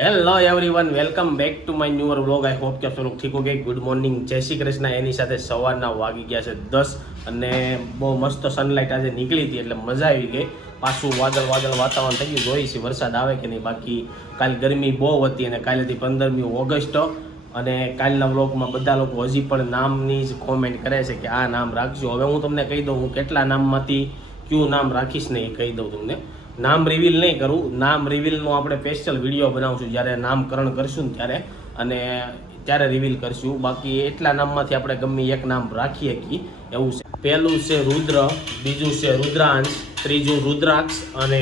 Hello everyone, welcome back to my newer vlog. I hope કે આપ લોકો ઠીક હો ગઈ. ગુડ મોર્નિંગ, જય શ્રી કૃષ્ણ. એની સાથે સવારના વાગી ગયા છે 10 અને બહુ મસ્ત સનલાઇટ આજે નીકળી હતી એટલે મજા આવી ગઈ. પાછું વાદળ વાતાવરણ થઈ ગયું. જોઈ છે વરસાદ આવે કે નહીં. બાકી કાલ ગરમી બહુ હતી અને કાલેથી 15મી ઓગસ્ટ અને કાલના વ્લોગમાં બધા લોકો હજી પણ નામની જ કોમેન્ટ કરે છે કે આ નામ રાખજો. હવે હું તમને કહી દઉં હું કેટલા નામમાંથી કયું નામ રાખીશ ને એ કહી દઉં તમને. નામ રિવીલ નહીં કરું. નામ રિવીલનો આપણે સ્પેશિયલ વિડીયો બનાવશું જ્યારે નામકરણ કરશું ને ત્યારે, અને ત્યારે રિવીલ કરશું. બાકી એટલા નામમાંથી આપણે ગમે એક નામ રાખીએ કે એવું છે. પહેલું છે રુદ્ર, બીજું છે રુદ્રાંશ, ત્રીજું રુદ્રાક્ષ અને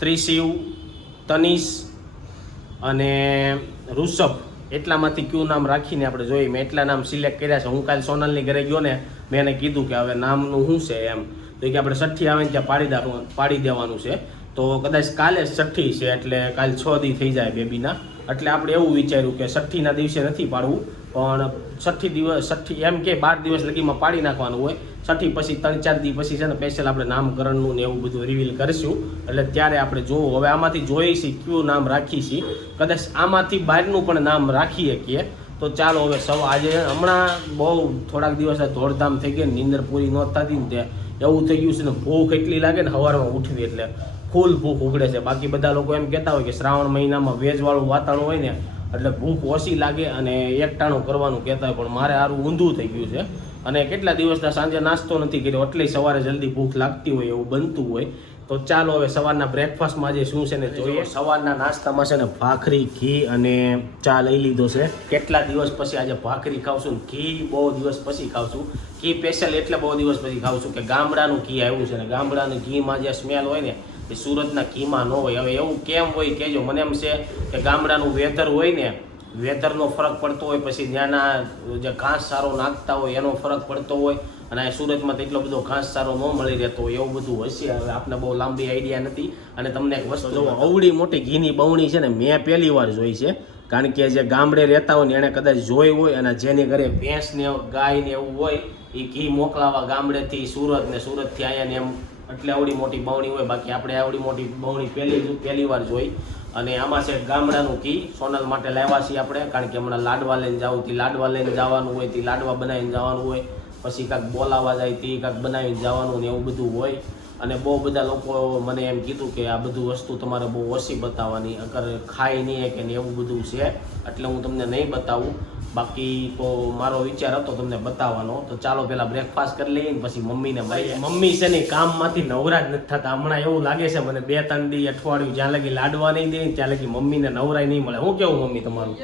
ત્રિશિવ, તનિષ અને ઋષભ. એટલામાંથી કયું નામ રાખીને આપણે જોઈએ. મેં એટલા નામ સિલેક્ટ કર્યા છે. હું કાલે સોનલની ઘરે ગયો ને, મેં એને કીધું કે હવે નામનું શું છે એમ, તો કે આપણે છઠ્ઠી આવે ને ત્યાં પાડી દેવાનું છે. તો કદાચ કાલે છઠ્ઠી છે એટલે કાલે 6 દી થઈ જાય બેબીના. એટલે આપણે એવું વિચાર્યું કે છઠ્ઠીના દિવસે નથી પાડવું, પણ છઠ્ઠી એમ કે 12 દિવસ લગીમાં પાડી નાખવાનું હોય. છઠ્ઠી પછી 3-4 દી પછી છે ને સ્પેશિયલ આપણે નામકરણનું ને એવું બધું રિવીલ કરીશું. એટલે ત્યારે આપણે જોવું. હવે આમાંથી જોઈશી કયું નામ રાખીશી. કદાચ આમાંથી બહારનું પણ નામ રાખી શકીએ. તો ચાલો હવે આજે હમણાં બહુ થોડાક દિવસ દોડધામ થઈ ગઈ, નીંદર પૂરી ન થતી ને તે એવું થઈ ગયું છે ને. ભૂખ એટલી લાગે ને સવારમાં ઉઠવી એટલે ફૂલ ભૂખ ઉગડે છે. બાકી બધા લોકો એમ કહેતા હોય કે શ્રાવણ મહિનામાં વેજવાળું વાતાવરણ હોય ને એટલે ભૂખ ઓછી લાગે અને એકટાણું કરવાનું કહેતા હોય, પણ મારે સારું ઊંધું થઈ ગયું છે. અને કેટલા દિવસના સાંજે નાસ્તો નથી કર્યો એટલે સવારે જલ્દી ભૂખ લાગતી હોય એવું બનતું હોય. તો ચાલો હવે સવારના બ્રેકફાસ્ટમાં આજે શું છે ને જોઈએ. સવારના નાસ્તામાં છે ને ભાખરી, ઘી અને ચા લઈ લીધો છે. કેટલા દિવસ પછી આજે ભાખરી ખાવશું ને ઘી બહુ દિવસ પછી ખાવશું. ઘી સ્પેશિયલ એટલે બહુ દિવસ પછી ખાવું છું કે ગામડાનું ઘી આવ્યું છે ને ગામડાનું ઘીમાં જે સ્મેલ હોય ને એ સુરતના ઘીમાં ન હોય. હવે એવું કેમ હોય કહેજો. મને એમ છે કે ગામડાનું વેધર હોય ને, વેધરનો ફરક પડતો હોય, પછી ત્યાંના જે ઘાસ સારો નાખતા હોય એનો ફરક પડતો હોય, અને આ સુરતમાં તો એટલો બધો ઘાસ સારો ન મળી રહેતો હોય એવું બધું હશે. હવે આપણે બહુ લાંબી આઈડિયા નથી. અને તમને એક વસ્તુ જો, અવળી મોટી ઘીની બવણી છે ને મેં પહેલી વાર જોઈ છે. કારણ કે જે ગામડે રહેતા હોય ને એણે કદાચ જોઈ હોય, અને જેની ઘરે ભેંસ ને ગાય ને એવું હોય એ ઘી મોકલાવા ગામડેથી સુરત ને સુરતથી અહીંયા ને એમ એટલે આવડી મોટી બવણી હોય. બાકી આપણે આવડી મોટી બવણી પહેલી વાર જોઈ. અને આમાં છે ગામડાનું ઘી. સોનલ માટે લાવ્યા છીએ આપણે, કારણ કે હમણાં લાડવા લઈને જાવું, તે લાડવા લઈને જવાનું હોય, તે લાડવા બનાવીને જવાનું હોય, પછી કાંઈક બોલાવા જાય તે કાંઈક બનાવીને જવાનું ને એવું બધું હોય. અને બહુ બધા લોકો મને એમ કીધું કે આ બધું વસ્તુ તમારે બહુ ઓછી બતાવવાની, અગર ખાઈ નહીં કે એવું બધું છે એટલે હું તમને નહીં બતાવું. બાકી તો મારો વિચાર હતો તમને બતાવવાનો. તો ચાલો પહેલાં બ્રેકફાસ્ટ કરી લઈએ ને પછી મમ્મીને મળીએ. મમ્મી છે ને કામમાંથી નવરા જ નથી થતા. હમણાં એવું લાગે છે મને 2-3 દી અઠવાડિયું જ્યાં લગી લાડવા નહીં દે ત્યાં લગી મમ્મીને નવરાય નહીં મળે. હું કેવું મમ્મી તમારું?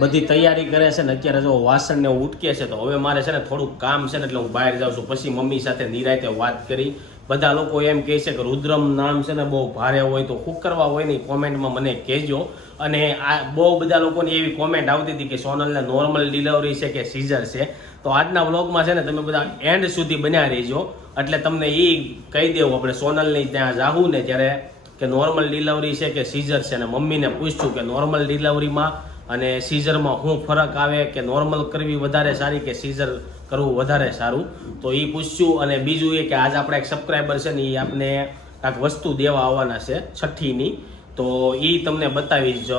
બધી તૈયારી કરે છે ને અત્યારે જો વાસણ ને ઉટકે છે. તો હવે મારે છે ને થોડુંક કામ છે ને એટલે હું બહાર જાઉં છું. પછી મમ્મી સાથે નિરાંતે વાત કરી. બધા લોકો એમ કહે છે કે રુદ્રમ નામ છે ને બહુ ભારે હોય, તો શું કરવા હોય ને કોમેન્ટમાં મને કહેજો. અને આ બહુ બધા લોકોની એવી કોમેન્ટ આવતી હતી કે સોનલને નોર્મલ ડિલિવરી છે કે સીઝર છે. તો આજના વ્લોગમાં છે ને તમે બધા એન્ડ સુધી બન્યા રહેજો એટલે તમને એ કહી દેવું. આપણે સોનલની ત્યાં જાવું ને ત્યારે કે નોર્મલ ડિલિવરી છે કે સીઝર છે. અને મમ્મીને પૂછ્યું કે નોર્મલ ડિલિવરીમાં અને સીઝરમાં શું ફરક આવે, કે નોર્મલ કરવી વધારે સારી કે સીઝર કરવું વધારે સારું, તો એ પૂછ્યું. અને બીજું એ કે આજ આપણા એક સબસ્ક્રાઈબર છે ને એ આપણે કાંઈક વસ્તુ દેવા આવવાના છે છઠ્ઠીની, તો એ તમને બતાવીશ.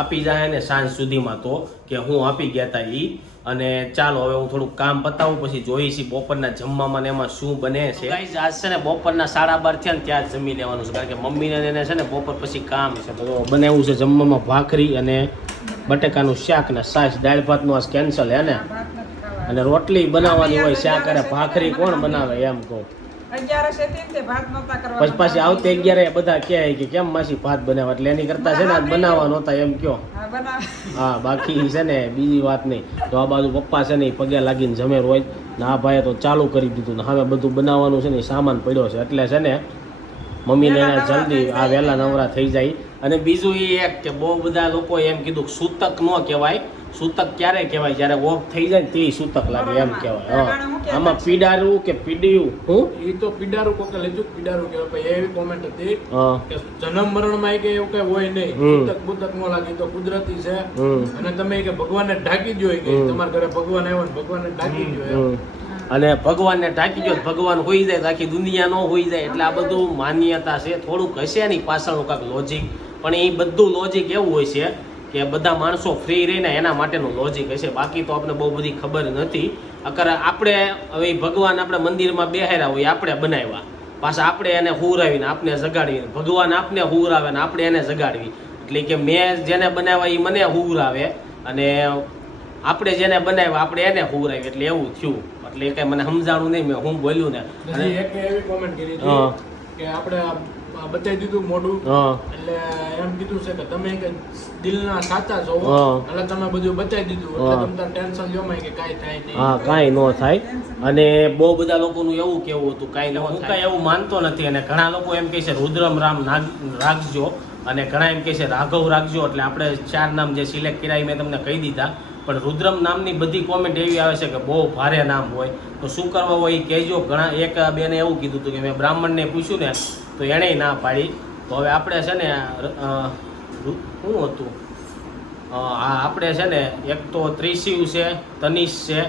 આપી જાય ને સાંજ સુધીમાં તો કે હું આપી ગયા હતા એ. અને ચાલો હવે હું થોડુંક કામ પતાવું પછી જોઈશી બપોરના જમવામાં ને એમાં શું બને છે. ગાઈઝ આજ છે ને બપોરના 12:30 થયા ને ત્યાં જ જમી લેવાનું છે, કારણ કે મમ્મીને એને છે ને બપોર પછી કામ છે. તો બનાવ્યું છે જમવામાં ભાખરી અને બટેકાનું શાક ને છાશ. દાળ ભાતનું આજ કેન્સલ હે ને, અને રોટલી બનાવવાની હોય. શાક અને ભાખરી કોણ બનાવે એમ કહો. પછી પાછી આવતી 11 બધા કહે કે કેમ માસી ભાત બનાવવા, એટલે એની કરતા છે ને આજ બનાવવા નહોતા એમ કયો. હા, બાકી છે ને બીજી વાત નહીં. તો આ બાજુ પપ્પા છે ને એ પગે લાગીને જમે રોજ ને આ ભાઈએ તો ચાલુ કરી દીધું ને હવે બધું બનાવવાનું છે ને સામાન પડ્યો છે. એટલે છે ને મમ્મીને જલ્દી આ વહેલા નવરા થઈ જાય. અને બીજું એ એક કે બહુ બધા લોકો એમ કીધું સૂતક ન કહેવાય. સૂતક ક્યારે કહેવાય? જ્યારે ઓફ થઈ જાય ને તે સૂતક લાગે એમ કહેવાય. હા, આમાં પીડારું કે પીડિયું? હું એ તો પીડારું કોકે લેજો પીડારું કહેવાય. એવી કોમેન્ટ હતી કે જન્મ મરણમાં કે એવું કઈ હોય નહીં, સૂતક બુતક ન લાગે, તો કુદરતી છે. અને તમે કે ભગવાનને ઢાંકી દો કે તમારા ઘરે ભગવાન આવ્યો ને ભગવાનને ઢાંકી દો. અને ભગવાનને ઢાંકી દો ભગવાન હોઈ જાય, આખી દુનિયા ન હોઈ જાય. એટલે આ બધું માન્યતા છે. થોડુંક હશે નહીં પાછળનું કાંઈક લોજિક. પણ એ બધું લોજિક એવું હોય છે કે બધા માણસો ફ્રી રહીને એના માટેનું લોજિક હશે, બાકી તો આપણે બહુ બધી ખબર નથી. અગર આપણે હવે ભગવાન આપણે મંદિરમાં બેહાર્યા હોય, આપણે બનાવ્યા, પાછા આપણે એને હુરાવીને આપણે જગાડવી, ભગવાન આપણે હુરાવે ને આપણે એને જગાડવી, એટલે કે મેં જેને બનાવ્યા એ મને હુરાવે અને આપણે જેને બનાવ્યા આપણે એને હુરાવી, એટલે એવું થયું. એટલે એ કઈ મને સમજાણું નહીં, મેં હું બોલ્યું ને. અને એક એવી કોમેન્ટ કરી હતી કે આપણે બતાવી દીધું મોઢું, એટલે એમ કીધું છે કે તમે કે દિલના સાચા છો, એટલે તમે બધું બતાવી દીધું, એટલે તમને ટેન્શન જોમાય કે કાંઈ થાય નહીં. હા, કાંઈ ન થાય. અને બહુ બધા લોકોનું એવું કેવું હતું કાંઈ ન, હું કાંઈ એવું માનતો નથી. અને ઘણા લોકો એમ કહે છે રુદ્રમ રામ રાખજો, અને ઘણા એમ કહે છે રાઘવ રાખજો. એટલે આપણે 4 નામ જે સિલેક્ટ કર્યા મેં તમને કહી દીધા, પણ રુદ્રમ નામની બધી કોમેન્ટ એવી આવે છે કે બહુ ભારે નામ હોય, તો શું કરવા હોય એ કહેજો. ઘણા એક બેને એવું કીધું હતું કે મેં બ્રાહ્મણને પૂછ્યું ને તો એણે ના પાડી. તો હવે આપણે છે ને શું હતું, આપણે છે ને એક તો ત્રિશિવ છે, તનિષ છે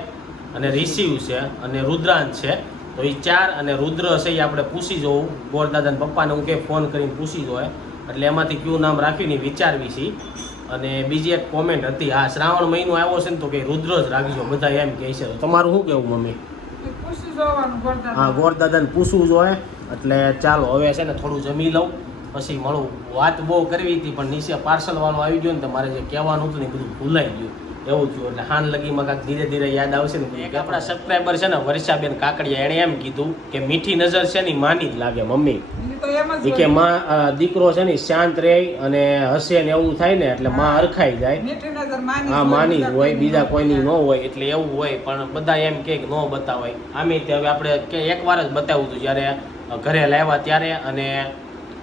અને રિશિવ છે અને રુદ્રાંશ છે. તો એ 4 અને રુદ્ર છે એ આપણે પૂછી જોવું. ગોરદાદાના પપ્પાને હું કે ફોન કરીને પૂછી જોવે, એટલે એમાંથી કયું નામ રાખીને વિચારવી છે. અને બીજી એક કોમેન્ટ હતી, હા શ્રાવણ મહિનો આવ્યો છે ને તો કે રુદ્ર જ રાખજો, બધા એમ કહે છે. તમારું શું કહેવું મમ્મી? હા, ગોરદાદાને પૂછવું જોઈએ. એટલે ચાલો હવે છે ને થોડું જમી લઉં પછી મળું. વાત બહુ કરવી હતી પણ નીચે પાર્સલ વાળો આવી ગયો ને તો મારે જે કહેવાનું હતું ને એ બધું ભૂલાઈ ગયું, એવું થયું. એટલે હાન લગીમાં કાંઈક ધીરે ધીરે યાદ આવશે ને. એક આપણા સબસ્ક્રાઈબર છે ને વર્ષાબેન કાકડિયા, એણે એમ કીધું કે મીઠી નજર છે ને માની જ લાગે મમ્મી, એ કે માં દીકરો છે ને શાંત રહે અને હસે ને એવું થાય ને એટલે માં હરખાઈ જાય. હા, માની જ હોય, બીજા કોઈની ન હોય, એટલે એવું હોય. પણ બધા એમ કે ન બતાવાય. આમે હવે આપણે કે એકવાર જ બતાવ્યું હતું જ્યારે ઘરે લાવ્યા ત્યારે, અને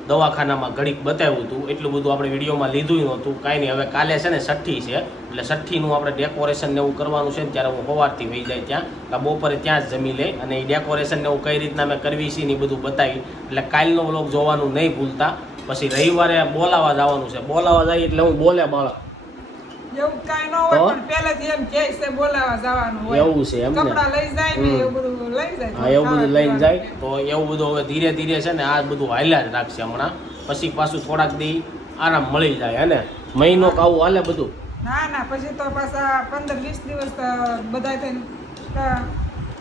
દવાખાનામાં ઘડીક બતાવ્યું હતું. એટલું બધું આપણે વિડીયોમાં લીધું નહોતું. કાંઈ નહીં. હવે કાલે છે ને 6ઠ્ઠી છે, એટલે 6ઠ્ઠીનું આપણે ડેકોરેશન ને એવું કરવાનું છે ને, ત્યારે હું સવારથી વહી જાય ત્યાં, બપોરે ત્યાં જ જમી લઈ. અને એ ડેકોરેશન ને એવું કઈ રીતના મેં કરવી છે ને એ બધું બતાવી. એટલે કાલનો વ્લોગ જોવાનું નહીં ભૂલતા. પછી રવિવારે બોલાવા જવાનું છે, બોલાવા જાય એટલે હું બોલે બાળક એવું કાઈ ન હોય, પણ પહેલેથી એમ કહે છે બોલાવા જવાનું હોય, એવું છે એમ ને, કપડા લઈ જાય ને એવું બધું લઈ જાય. હા, એવું બધું લઈને જાય. તો એવું બધું હવે ધીરે ધીરે છે ને આ બધું હાલ્યા જ રાખશે હમણાં. પછી પાછું થોડાક દી આરામ મળી જાય. અને મહિનો કાવું હાલે બધું. ના પછી તો પાછા 15-20 દિવસ બધા થઈને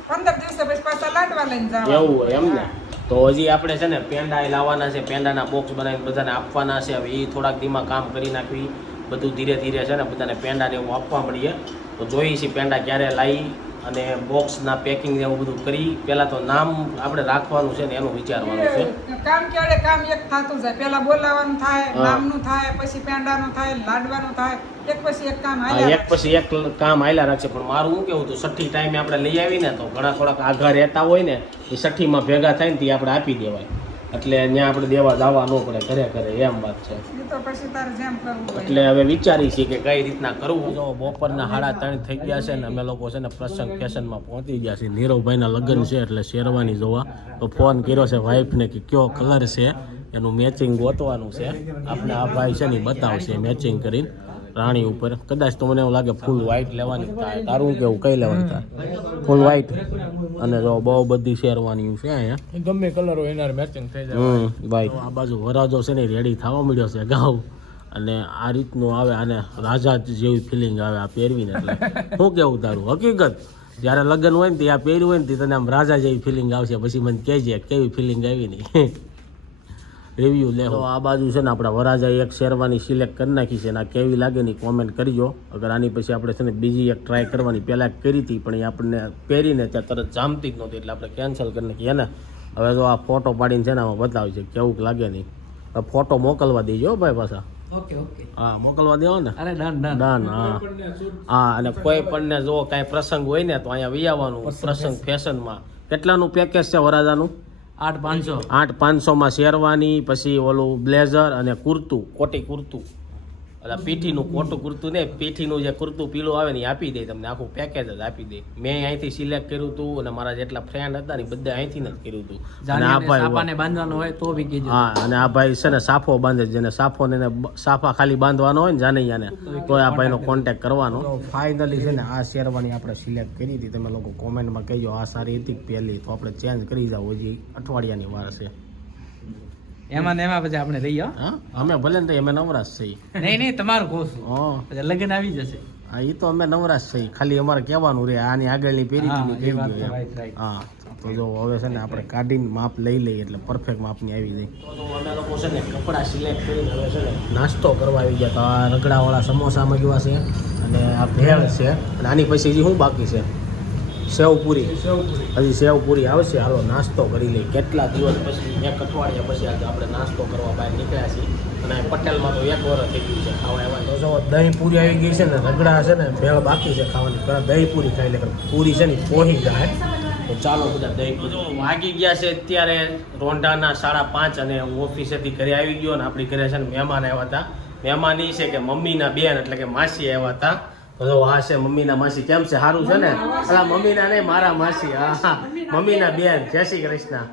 15 દિવસે પછી પાછા લાડવા લઈને જવાનું. એવું હોય એમ ને. તો હજી આપણે છે ને પેંડા લાવવાના છે, પેંડાના બોક્સ બનાવીને બધાને આપવાના છે. હવે એ થોડાક દીમાં કામ કરી નાખવી. બધું ધીરે ધીરે છે ને બધાને પેંડા ને એવું આપવા મળીએ. તો જોઈએ છીએ પેંડા ક્યારે લાવી અને બોક્સના પેકિંગ ને એવું બધું કરી. પહેલાં તો નામ આપણે રાખવાનું છે ને એનું વિચારવાનું છે. કામ ક્યારે કામ એક થતું જાય. પહેલા બોલાવાનું થાય, નામનું થાય, પછી પેંડાનું થાય, લાડવાનું થાય, એક પછી એક કામ હાલ્યા એક પછી એક કામ હાલ્યા રાખશે. પણ મારું શું કેવું હતું, 6ઠ્ઠી ટાઈમે આપણે લઈ આવીને તો ઘણા થોડાક આઘા રહેતા હોય ને એ 6ઠ્ઠીમાં ભેગા થાય ને તે આપણે આપી દેવાય. એટલે ત્યાં આપણે દેવા જવા ન પડે, ઘરે ઘરે, એમ વાત છે. તો પછી તારે જેમ કરવું હોય. એટલે હવે વિચારી છીએ કે કઈ રીતના કરવું. જો બપોરના 3:30 થઈ ગયા છે ને અમે લોકો છે ને પ્રસંગ ફેશનમાં પહોંચી ગયા છીએ. નીરવભાઈના લગ્ન છે એટલે શેરવાની જોવા. તો ફોન કર્યો છે વાઈફને કે કયો કલર છે, એનું મેચિંગ ગોતવાનું છે. આપણે આ ભાઈ છે ને બતાવશે મેચિંગ કરીને રાણી ઉપર. કદાચ તો મને એવું લાગે ફૂલ વ્હાઈટ લેવાની થાય. તારું કેવું કઈ લેવાની થાય? ફૂલ વ્હાઈટ. અને જો બહુ બધી શેરવાની છે અહીંયા, ગમે કલર હોય એના મેચિંગ થઈ જાય. ભાઈ આ બાજુ વરાજો છે ને રેડી થવા મળ્યો છે ગાઉ. અને આ રીતનું આવે, અને રાજા જેવી ફિલિંગ આવે આ પહેરવીને. એટલે શું કેવું તારું? હકીકત જ્યારે લગ્ન હોય ને તે આ પહેર્યું હોય ને તને આમ રાજા જેવી ફિલિંગ આવશે. પછી મને કહેજે કેવી ફિલિંગ આવી નહીં, રિવ્યૂ લે. તો આ બાજુ છે ને આપણા વરાજાએ એક શેરવાની સિલેક્ટ કરી નાખી છે, અને આ કેવી લાગે ને કોમેન્ટ કરજો. અગર આની પછી આપણે છે ને બીજી એક ટ્રાય કરવાની પહેલાં કરી હતી, પણ એ આપણને પહેરીને ત્યાં તરત જામતી જ નહોતી, એટલે આપણે કેન્સલ કરી નાખીએ ને. હવે તો આ ફોટો પાડીને છે ને આમાં બતાવશે કેવું લાગે નહીં. ફોટો મોકલવા દેજો ભાઈ પાછા. ઓકે હા, મોકલવા દેવો ને. અરે ડન. હા હા. અને કોઈ પણ ને જો કાંઈ પ્રસંગ હોય ને તો અહીંયા વી આવવાનું. પ્રસંગ ફેશનમાં કેટલાનું પેકેજ છે વરાજાનું? 8,500 શેરવાની, પછી ઓલું બ્લેઝર અને કુર્તું, કોટી કુર્તું, એટલે પીઠીનું કોટું કુર્તું ને પીઠીનું જે કુર્તું પીળું આવે ને એ આપી દે તમને, આખું પેકેજ જ આપી દે. મેં અહીંથી સિલેક્ટ કર્યું હતું અને મારા જેટલા ફ્રેન્ડ હતા ને બધા અહીંથી જ કર્યું હતું. અને આ ભાઈ બાંધવાનો હોય તો બી કીધું. હા, અને આ ભાઈ છે ને સાફો બાંધે, જેને સાફો ને સાફા ખાલી બાંધવાનો હોય ને જાનૈયાને તો આ ભાઈનો કોન્ટેક્ટ કરવાનો. તો ફાઇનલી છે ને આ શેરવાની આપણે સિલેક્ટ કરી હતી. તમે લોકો કોમેન્ટમાં કહેજો આ સારી હતી પહેલી, તો આપણે ચેન્જ કરી જાવ, હજી અઠવાડિયાની વાર છે. એમાં ને એમાં પછી આપણે રહીએ હો. હા અમે ભલે ને અમે નવરાશ છીએ નહીં તમારું કહું છું હા પછી લગ્ન આવી જશે હા એ તો અમે નવરાશ છીએ ખાલી અમારે કહેવાનું રે આની આગળની પેઢી હા, કહી એ વાત તો દો એમ. right, right. હા તો જો હવે છે ને આપણે કાઢીને માપ લઈ લઈએ એટલે પરફેક્ટ માપની આવી જાય તો અમે લોકો છે ને કપડાં સિલેક્ટ કરીને હવે છે ને નાસ્તો કરવા આવી ગયા તો આ રગડાવાળા સમોસા મગ્યા છે અને આ ભેળ છે અને આની પછી હજી શું બાકી છે સેવ પૂરી હજી સેવ પૂરી આવશે હાલો નાસ્તો કરી લઈએ કેટલા દિવસ પછી એક અઠવાડિયા પછી આજે આપણે નાસ્તો કરવા બહાર નીકળ્યા છીએ અને આ પટેલમાં તો એક વર્ષ થઈ ગયું છે ખાવા એવા તો જો દહીં પૂરી આવી ગઈ છે ને રગડા છે ને ભેળ બાકી છે ખાવાની પહેલાં દહીં પૂરી ખાઈ લે પૂરી છે ને પોહી જાય તો ચાલો બધા દહીં પૂરી વાગી ગયા છે અત્યારે રોંઢાના 5:30 અને હું ઓફિસેથી ઘરે આવી ગયો અને આપણી ઘરે છે ને મહેમાન આવ્યા હતા મહેમાન એ છે કે મમ્મીના બેન એટલે કે માસી આવ્યા હતા તો આ છે મમ્મીના માસી કેમ છે સારું છે ને અલા મમ્મીના નહીં મારા માસી હા મમ્મીના બેન જય શ્રી કૃષ્ણ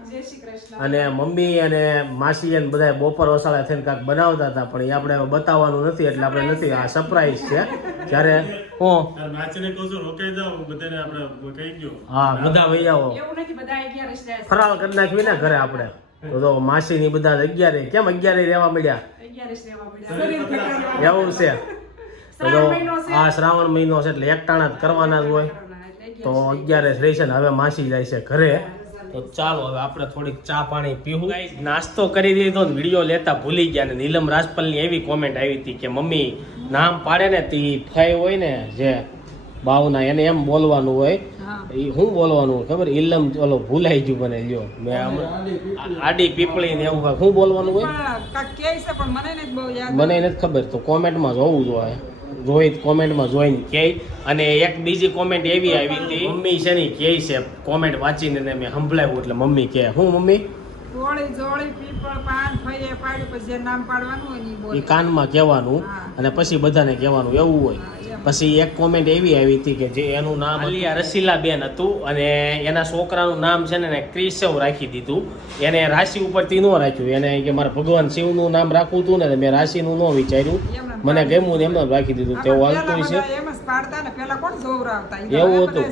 અને મમ્મી અને માસી અને બધા બપોર વસાળા થઈને કાંઈક બનાવતા હતા પણ એ આપણે હવે બતાવવાનું નથી એટલે આપણે નથી આ સરપ્રાઈઝ છે જ્યારે હું હા બધા વહી આવો ફરાળ કરી નાખવી ને ઘરે આપણે તો માસી ની બધા 11 કેમ 11 રહેવા મળ્યા એવું છે તો આ શ્રાવણ મહિનો છે એટલે એકટાણા જ કરવાના જ હોય તો 11 રહી છે ને હવે માસી જાય છે ઘરે તો ચાલો હવે આપણે થોડીક ચા પાણી પીવું નાસ્તો કરી દીધો ને વિડીયો લેતા ભૂલી ગયા ને નીલમ રાજપલની એવી કોમેન્ટ આવી હતી કે મમ્મી નામ પાડે ને તે ફઈ હોય ને જે બાવના એને એમ બોલવાનું હોય એ શું બોલવાનું હોય ખબર ઇલમ ઓલો ભૂલાઈ ગયું મને લ્યો મેં આડી પીપળી ને એવું શું બોલવાનું હોય મને નથી ખબર તો કોમેન્ટમાં જોવું જોઈએ રોહિત કોમેન્ટમાં જોઈને કહે અને એક બીજી કોમેન્ટ એવી આવી હતી મમ્મી છે ને કહે છે કોમેન્ટ વાંચીને મેં સંભળાવ્યું એટલે મમ્મી કહે હું મમ્મી એ કાનમાં કહેવાનું અને પછી બધાને કહેવાનું એવું હોય પછી એક કોમેન્ટ એવી આવી હતી કે જે એનું નામ અલિયા રસીલાબેન હતું અને એના છોકરાનું નામ છે ને ક્રિશવ રાખી દીધું એને રાશિ ઉપરથી ન રાખ્યું એને કે મારે ભગવાન શિવનું નામ રાખવું હતું ને મેં રાશિનું ન વિચાર્યું મને ગમ્યું ને એમને રાખી દીધું તેવું હાલતું છે એવું હતું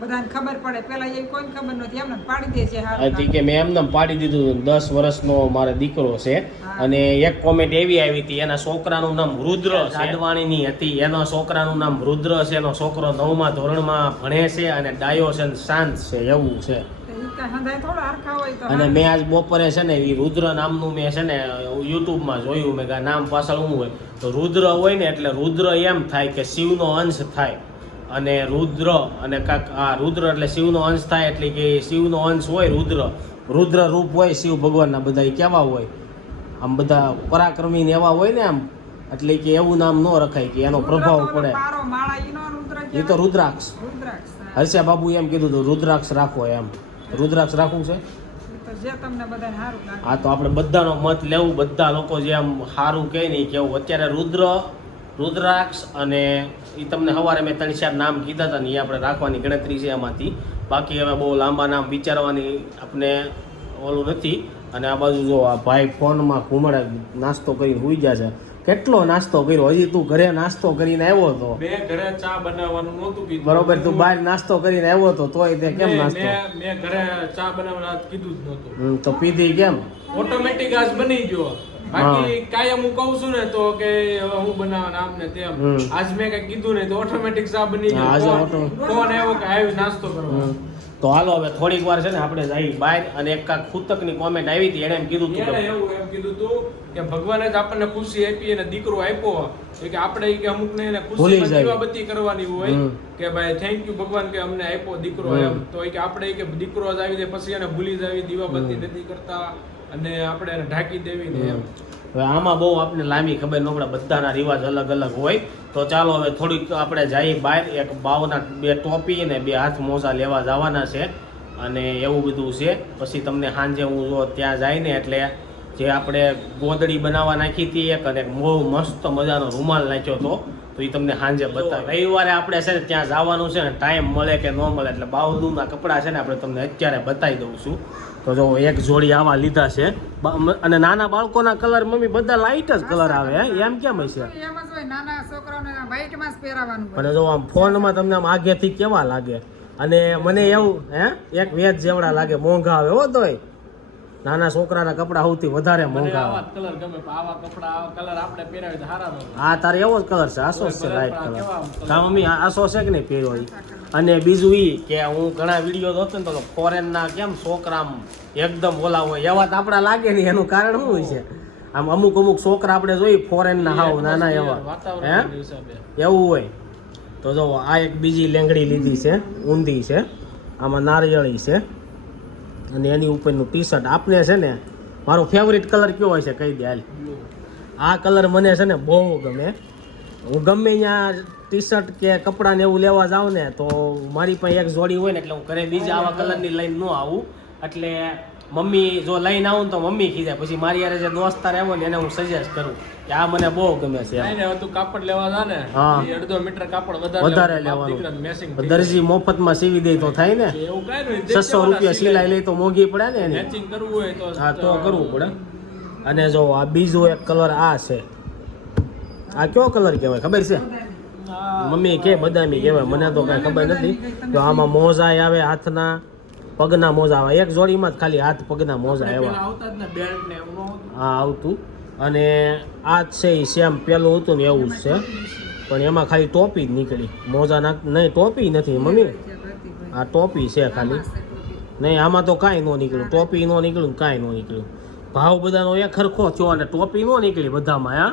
બધાને ખબર પડે પેલા એ કોઈ ખબર નહોતી એમને પાડી દે છે હતી કે મેં એમને પાડી દીધું 10 વર્ષનો મારો દીકરો છે અને એક કોમેન્ટ એવી આવી હતી એના છોકરાનું નામ રુદ્ર સાડવાણીની હતી એના છોકરાનું નામ રુદ્ર છે એનો છોકરો 9મા ધોરણમાં ભણે છે અને ડાયો છે અને શાંત છે એવું છે અને મેં આજ બપોરે છે ને એ રુદ્ર નામનું મેં છે ને યુટ્યુબમાં જોયું મેં કે નામ પાછળ શું હોય તો રુદ્ર હોય ને એટલે રુદ્ર એમ થાય કે શિવનો અંશ થાય અને રુદ્ર અને કાંક આ રુદ્ર એટલે શિવનો અંશ થાય એટલે કે શિવનો અંશ હોય રુદ્ર રૂપ હોય શિવ ભગવાનના બધા કેવા હોય આમ બધા પરાક્રમી ને એવા હોય ને આમ એટલે કે એવું નામ ન રખાય કે એનો પ્રભાવ પડે એ તો રુદ્રાક્ષ હર્ષા બાબુ એમ કીધું હતું રુદ્રાક્ષ રાખો એમ રુદ્રાક્ષ રાખવું છે હા તો આપણે બધાનો મત લેવું બધા લોકો જે આમ સારું કહે ને કેવું અત્યારે રુદ્રાક્ષ અને એ તમને સવારે મેં 3-4 નામ કીધા હતા ને એ આપણે રાખવાની ગણતરી છે એમાંથી બાકી હવે બહુ લાંબા નામ વિચારવાની આપણે ઓલું નથી અને આ બાજુ જો આ ભાઈ ફોનમાં ઘૂમડે નાસ્તો કરીને સુઈ ગયા છે કેટલો નાસ્તો કર્યો હજી તું ઘરે નાસ્તો કરીને આવ્યો હતો મેં ઘરે ચા બનાવવાનું નહોતું કીધું બરોબર તું બહાર નાસ્તો કરીને આવ્યો હતો તોય તે કેમ નાસ્તો મેં ઘરે ચા બનાવવાનું કીધું જ નહોતું તો પીધી કેમ ઓટોમેટિક આજ બની ગયો બાકી કાયમ હું કહું છું ને તો કે હું બનાવવાનું આમ ને તેમ આજ મેં કઈ કીધું ને તો ઓટોમેટિક ચા બની ગયો ફોન આવ્યો કે આવ્યો નાસ્તો કરવા તો હાલો હવે થોડીક વાર છે ને આપણે જઈ બહાર અને એક કાક ખૂતકની કોમેન્ટ આવી હતી એને એમ કીધું હતું એમ કીધું હતું કે ભગવાને જ આપણને ખુશી આપી અને દીકરો આપ્યો કે આપણે કે અમુક ને એને ખુશી દીવાબત્તી કરવાની હોય કે ભાઈ થેન્ક યુ ભગવાન કે અમને આપ્યો દીકરો એમ તો કે આપણે કે દીકરો જ આવી જાય પછી એને ભૂલી જાવી દીવાબત્તી નથી કરતા અને આપણે એને ઢાંકી દેવી ને એમ હવે આમાં બહુ આપણે લાંબી ખબર ન પડે બધાના રિવાજ અલગ અલગ હોય તો ચાલો હવે થોડીક આપણે જઈએ બહાર એક બાવના 2 ટોપી અને 2 હાથ મોજા લેવા જવાના છે અને એવું બધું છે પછી તમને સાંજે હું જો ત્યાં જઈને એટલે જે આપણે ગોદડી બનાવવા નાખી હતી એક અને બહુ મસ્ત મજાનો રૂમાલ નાખ્યો હતો તો એ તમને સાંજે બતાવે રવિવારે આપણે છે ને ત્યાં જવાનું છે ને ટાઈમ મળે કે ન મળે એટલે બાવદુના કપડાં છે ને આપણે તમને અત્યારે બતાવી દઉં છું તો જો એક જોડી આવા લીધા છે અને નાના બાળકોના કલર મમ્મી બધા લાઈટ જ કલર આવે એમ કેમ હશે પણ જો આમ ફોનમાં તમને આમ આગેથી કેવા લાગે અને મને એવું એક વેચ જેવડા લાગે મોંઘા આવે હો તોય નાના છોકરાના કપડા સૌથી વધારે મને મોંઘા આવા કલર ગમે પણ આવા કપડા આવા કલર આપણે પહેરાવે તો સારા ન આ તારે એવો જ કલર છે આસો જ છે લાઈટ આ કલર કેવા આમ colour? કા મમ્મી આસો છે કે નહીં પહેર્યો ઈ? અને બીજું ઈ કે હું ઘણા વિડીયો જોતો ને તો ફોરેન ના કેમ છોકરા આમ એકદમ ઓલા હોય એવા તો આપડા લાગે નહીં એનું કારણ શું હોય છે આમ અમુક છોકરા આપણે જોઈએ ફોરેન ના હાવ નાના એવા હે વાતાવરણ હિસાબે એવું હોય તો જો આ એક બીજી લેંગડી લીધી છે ઊંધી છે આમાં નારિયેળી છે અને એની ઉપરનું ટી શર્ટ આપને છે ને મારો ફેવરિટ કલર કયો હોય છે કહી દે હાલ આ કલર મને છે ને બહુ ગમે હું ગમે ત્યાં ટી શર્ટ કે કપડાં ને એવું લેવા જાઉં ને તો મારી પાસે એક જોડી હોય ને એટલે હું ઘરે બીજા આવા કલરની લઈને ન આવું એટલે મમ્મી જો લઈને આવું ને તો મમ્મી ખીજાય પછી મારી યારે જે દોસ્તાર આવ્યો ને એને હું સજેસ્ટ કરું કે આ મને બહુ ગમે છે એમ. નહીં ને તું કાપડ લેવા જા ને હા. ઈ અડધો મીટર કાપડ વધારે બાપ દીકરાને લેવાનું matching દરજી મફતમાં સીવી દે તો થાય ને એવું કાંઈ નહીં. 600 રૂપિયા સિલાઈ લઈ તો મોંઘી પડે ને એની મેચિંગ કરવું હોય તો હા તો કરવું પડે અને જો આ બીજો એક કલર આ છે આ કયો કલર કહેવાય ખબર છે મમ્મી કે બદામી કહેવાય મને તો કઈ ખબર નથી તો આમાં મોજા આવે હાથના પગના મોજા આવે એક જોડીમાં જ ખાલી હાથ પગના મોજા પેલા આવ્યા આવતા જ ને બેલ્ટ ને એવું ન હતું. હા આવતું અને આ જ છે એ સેમ પેલું હતું ને એવું જ છે પણ એમાં ખાલી ટોપી જ નીકળી મોજા નાખ નહીં ટોપી નથી મમ્મી આ ટોપી છે ખાલી નહીં આમાં તો કાંઈ ન નીકળ્યું ટોપી ન નીકળ્યું ને કાંઈ ન નીકળ્યું ભાવ બધાનો એક ખરખો થયો અને ટોપી ન નીકળી બધામાં હા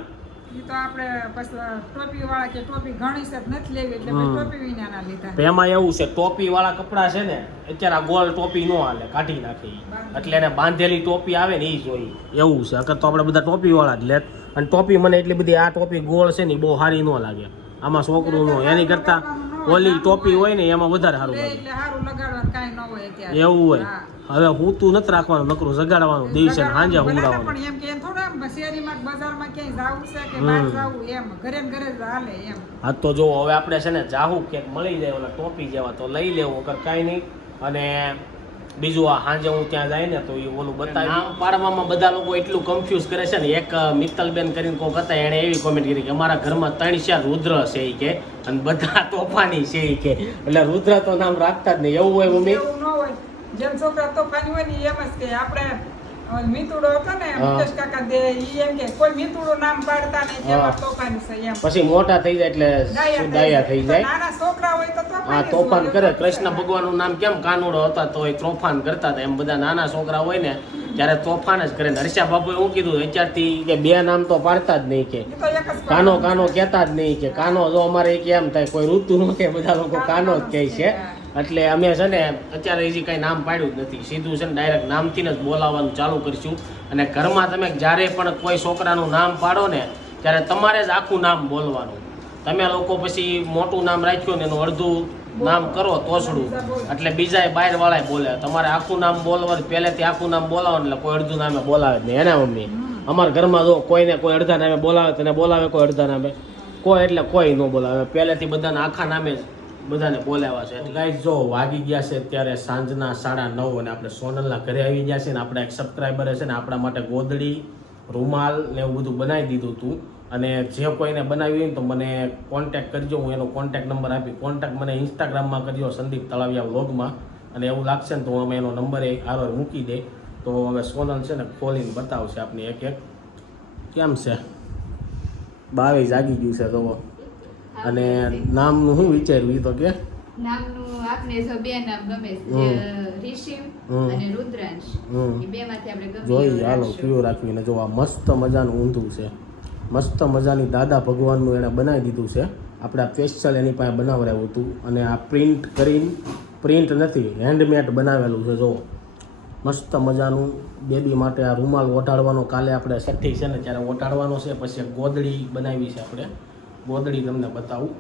ઈ તો આપણે પછી ટોપી વાળા કે ટોપી ઘણી છે નથી લેવી એટલે પછી ટોપી વિનાના લીધા તો એમાં એવું છે ટોપી વાળા કપડા છે ને અત્યારે આ ગોળ ટોપી નો હાલે કાઢી નાખે ઈ. એટલે એને બાંધેલી ટોપી આવે ને એ જોઈ એવું છે અગર તો આપણે બધા ટોપી વાળા જ લેત અને ટોપી મને એટલી બધી આ ટોપી ગોળ છે ને ઈ બહુ સારી ન લાગે આમાં છોકરું નો એની કરતા ઓલી ટોપી હોય ને એમાં વધારે સારું લે લાગે એટલે સારું લગાડવાનું કાંઈ ન હોય અત્યારે એવું હોય હા. હવે હું તું નથી રાખવાનું નકરું જગાડવાનું દિવસે ને સાંજે ભલે ને હુંડાવાનું પણ એમ કે એમ થોડું એમ શેરીમાં કે બજારમાં ક્યાંય જાવું છે કે બહાર જાવું એમ ઘરે ને ઘરે જ હાલે એમ હા તો જો હવે આપણે છે ને જાહું ક્યાંક મળી જાય ઓલા ટોપી જેવા તો લઈ લેવું વગર કાંઈ નહીં અને બીજું આ સાંજે હું ત્યાં જાય ને તો એ ઓલું બતાવી નામ પાડવામાં બધા લોકો એટલું કન્ફ્યુઝ કરે છે ને એક મિત્તલબેન કરીને કોક હતા એણે એવી કોમેન્ટ કરી કે અમારા ઘરમાં 3-4 રુદ્ર છે ઈ કે અને બધા તોફાની છે ઈ કે એટલે રુદ્ર તો નામ રાખતા જ નહીં એવું હોય મમ્મી એવું ન હોય જેમ છોકરા તોફાની હોય ને ઈ એમ જ કે આપણે મીતુડો હતો ને મુકેશ કાકા દે ઈ એમ કે કોઈ મીતુડો નામ પાડતા નહીં જેમાં તોફાની છે એમ પછી મોટા થઈ જાય એટલે ડાયા થઈ જાય નાના છોકરા હોય તો હા તોફાન કરે કૃષ્ણ ભગવાનનું નામ કેમ કાનુડો હતા તો એ તોફાન કરતા હતા એમ બધા નાના છોકરા હોય ને ત્યારે તોફાન જ કરે ને હર્ષા બાબુએ શું કીધું અત્યારથી કે બે નામ તો પાડતા જ નહીં કે ઈ તો એક જ કાનો કાનો કહેતા જ નહીં કે કાનો જો અમારે કેમ થાય કોઈ ઋતુ નો કે બધા લોકો કાનો જ કહે છે એટલે અમે છે ને અત્યારે હજી કઈ નામ પાડ્યું જ નથી સીધું છે ને ડાયરેક્ટ નામથી જ બોલાવવાનું ચાલુ કરીશું અને ઘરમાં તમે જ્યારે પણ કોઈ છોકરાનું નામ પાડો ને ત્યારે તમારે જ આખું નામ બોલવાનું તમે લોકો પછી મોટું નામ રાખ્યું ને એનું અડધું નામ કરો તોછડું એટલે બીજા બહાર વાળા બોલે તમારે આખું નામ બોલવાનું પહેલેથી આખું નામ બોલાવવાનું એટલે કોઈ અડધું નામે બોલાવે જ નહીં એના મમ્મી અમારા ઘરમાં જો કોઈને કોઈ અડધા નામે બોલાવે તેને બોલાવે કોઈ અડધા નામે કોઈ એટલે કોઈ ન બોલાવે પહેલેથી બધાના આખા નામે જ બધાને બોલાવ્યા છે એટલે ગાઈસ જો વાગી ગયા છે અત્યારે સાંજના 9:30 અને આપણે સોનલના ઘરે આવી ગયા છે ને આપણા એક સબસ્ક્રાઈબરે છે ને આપણા માટે ગોદડી રૂમાલ ને એવું બધું બનાવી દીધું હતું અને જે કોઈને બનાવ્યું હોય ને તો મને કોન્ટેક્ટ કરજો હું એનો કોન્ટેક્ટ નંબર આપી કોન્ટેક્ટ મને ઇન્સ્ટાગ્રામમાં કરજો સંદીપ તળાવિયા વ્લોગમાં અને એવું લાગશે ને તો અમે એનો નંબર આરો મૂકી દે તો હવે સોનલ છે ને ખોલીને બતાવશે આપની એક એક કેમ છે 22 જાગી ગયું છે તો અને નામનું શું વિચાર્યું ઈ તો કે નામનું આપને જો બે નામ ગમે છે ઋષિવ અને રુદ્રાંશ એ બે માંથી આપણે ગમે જોઈ હાલો કયું રાખવીને જો આ મસ્ત મજાનું ઊંધું છે મસ્ત મજાની દાદા ભગવાનનું એણે બનાવી દીધું છે આપણે આ સ્પેશિયલ એની પાસે બનાવડાવ્યું હતું અને આ પ્રિન્ટ કરીને પ્રિન્ટ નથી હેન્ડમેડ બનાવેલું છે જો મસ્ત મજાનું બેબી માટે આ રૂમાલ ઓઢાડવાનો કાલે આપણે છઠ્ઠી છે ને ત્યારે ઓઢાડવાનો છે પછી ગોદડી બનાવી છે આપણે ગોદડી તમને બતાવું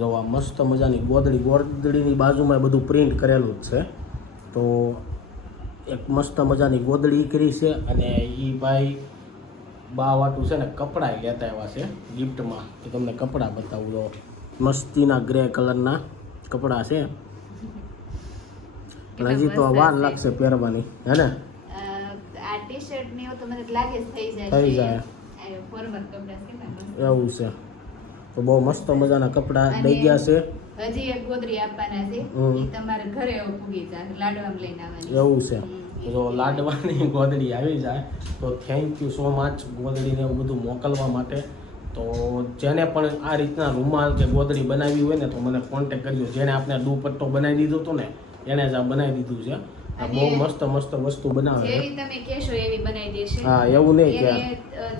જો આ મસ્ત મજાની ગોદડીની બાજુમાં બધું પ્રિન્ટ કરેલું જ છે તો એક મસ્ત મજાની ગોદડી કરી છે અને એ ભાઈ બાવાટું છે ને કપડાં લેતા આવ્યા છે ગિફ્ટમાં તો તમને કપડાં બતાવું જો મસ્તીના ગ્રે કલરના કપડાં છે પણ હજી તો વાર લાગશે પહેરવાની હે ને આ ટી શર્ટ ને એવું તો મને લાગે થઈ જાય થઈ જાય ફોર્મલ કપડા છે એવું છે તો બહુ મસ્ત મજાના કપડાં દઈ ગયા છે હજી એક ગોદરી આપવાના છે એ તમારે ઘરે પૂગી જાય લાડવામાં લઈને આવવાની એવું છે ગઈ. જો લાડવાની ગોદડી આવી જાય તો થેન્ક યુ સો મચ ગોદડીને એવું બધું મોકલવા માટે. તો જેને પણ આ રીતના રૂમાલ કે ગોદડી બનાવી હોય ને તો મને કોન્ટેક કરજો. જેને આપણે દુપટ્ટો બનાવી દીધો હતો ને એને જ આ બનાવી દીધું છે. આ બહુ મસ્ત મસ્ત વસ્તુ બનાવે છે. જેવી તમે કહેશો એવી બનાવી દેશે. હા એવું નહીં કે એને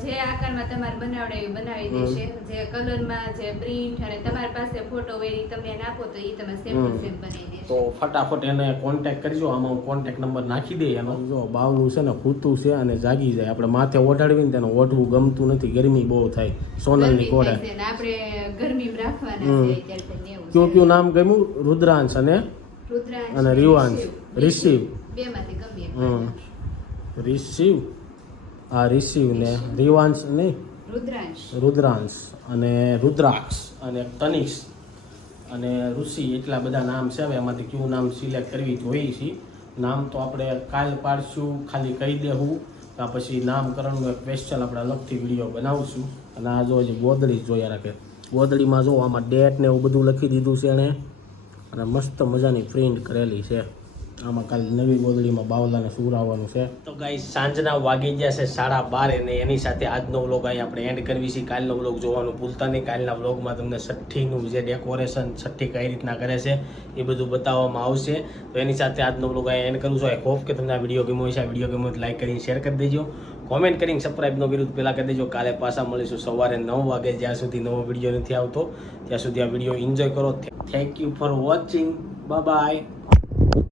જે આકારમાં તમારે બનાવડે એવી બનાવી દેશે. જે કલરમાં જે પ્રિન્ટ અને તમારી પાસે ફોટો હોય એ તમે એને આપો તો એ તમે સેમ ટુ સેમ બનાવી દેશે. તો ફટાફટ એને કોન્ટેક કરજો. આમાં હું કોન્ટેક નંબર નાખી દઈએ એનો. જો બાવલું છે ને ખૂતું છે અને જાગી જાય. આપણે માથે ઓઢાડવીને તેને ઓઢવું ગમતું નથી. ગરમી બહુ થાય સોનલની ગરમી કોડે. થાય છે ને આપણે ગરમીમાં રાખવાના છે અત્યારે તો એવું કયું છે. કયું નામ ગમ્યું? રુદ્રાંશ અને રુદ્રાંશ અને રિવાંશ. રિશિવ. બેમાંથી ગમે એક હમ બનાવજો. રિશિવ. આ રિશિવ ને રિવાંશ નહીં રુદ્રાંશ અને રુદ્રાક્ષ અને તનિષ અને ઋષિ એટલા બધા નામ છે. હવે એમાંથી કયું નામ સિલેક્ટ કરવી જોઈએ છે. નામ તો આપણે કાલ પાડશું. ખાલી કહી દેવું કે પછી નામકરણનો એક સ્પેશિયલ આપણે અલગથી વિડીયો બનાવશું. અને આ જો હજી ગોદડી જોયા રાખે. ગોદડીમાં જો આમાં ડેટ ને એવું બધું લખી દીધું છે એણે. અને મસ્ત મજાની પ્રિન્ટ કરેલી છે. આમાં કાલે નવી ગોદડીમાં બાવલાને સુરાવવાનું છે. તો ગાઈસ સાંજના વાગી ગયા છે 12:30 અને એની સાથે આજનો વ્લોગ અહીં આપણે એન્ડ કરવી છે. કાલનો વ્લોગ જોવાનું ભૂલતા નહીં. કાલના વ્લોગમાં તમને છઠ્ઠીનું જે ડેકોરેશન છઠ્ઠી કઈ રીતના કરે છે એ બધું બતાવવામાં આવશે. તો એની સાથે આજનો વ્લોગ અહીં એન્ડ કરું છું. આઈ હોપ કે તમને આ વિડીયો ગમ્યો હશે. આ વિડીયો ગમ્યો તો લાઈક કરીને શેર કરી દેજો. કોમેન્ટ કરીને સબસ્ક્રાઈબ ન કર્યું પહેલાં કરી દેજો. કાલે પાછા મળીશું સવારે 9 વાગે. જ્યાં સુધી નવો વિડીયો નથી આવતો ત્યાં સુધી આ વિડીયો એન્જોય કરો. Thank you for watching. Bye bye.